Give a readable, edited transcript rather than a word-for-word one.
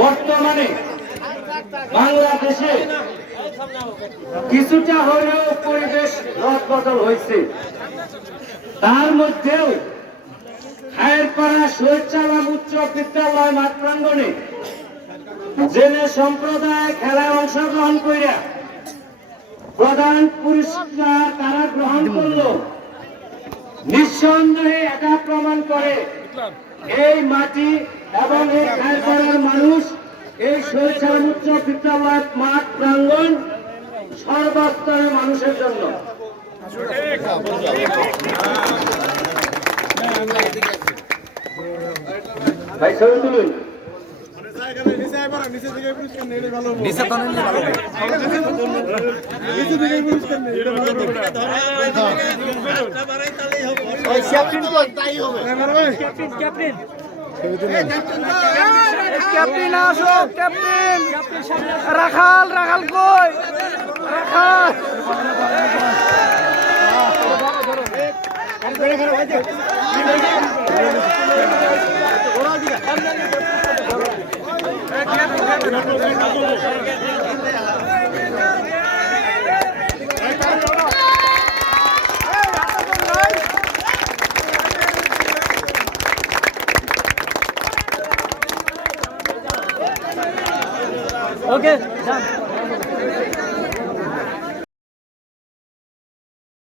বর্তমানে বাংলাদেশে কিছুটা হলেও পরিবেশ রদবদল হয়েছে। তার মধ্যেও খায়েরপাড়া শহীদ সালাম উচ্চ বিদ্যালয় মাঠ প্রাঙ্গণে জেলে সম্প্রদায় খেলায় অংশগ্রহণ করে প্রধান পুরস্কার তারা গ্রহণ করল। নিঃসন্দেহে এটা প্রমাণ করে এই মাটি এবং এই খায়েরপাড়ার মানুষ এই শহীদ সালাম উচ্চ বিদ্যালয় মাঠ প্রাঙ্গণ সর্বস্তরের মানুষের জন্য। ভাই ছবি তুলুন। ক্যাপ্টেন আসো, ক্যাপ্টেন রাখাল, রাখাল কই রাখাল? ওকে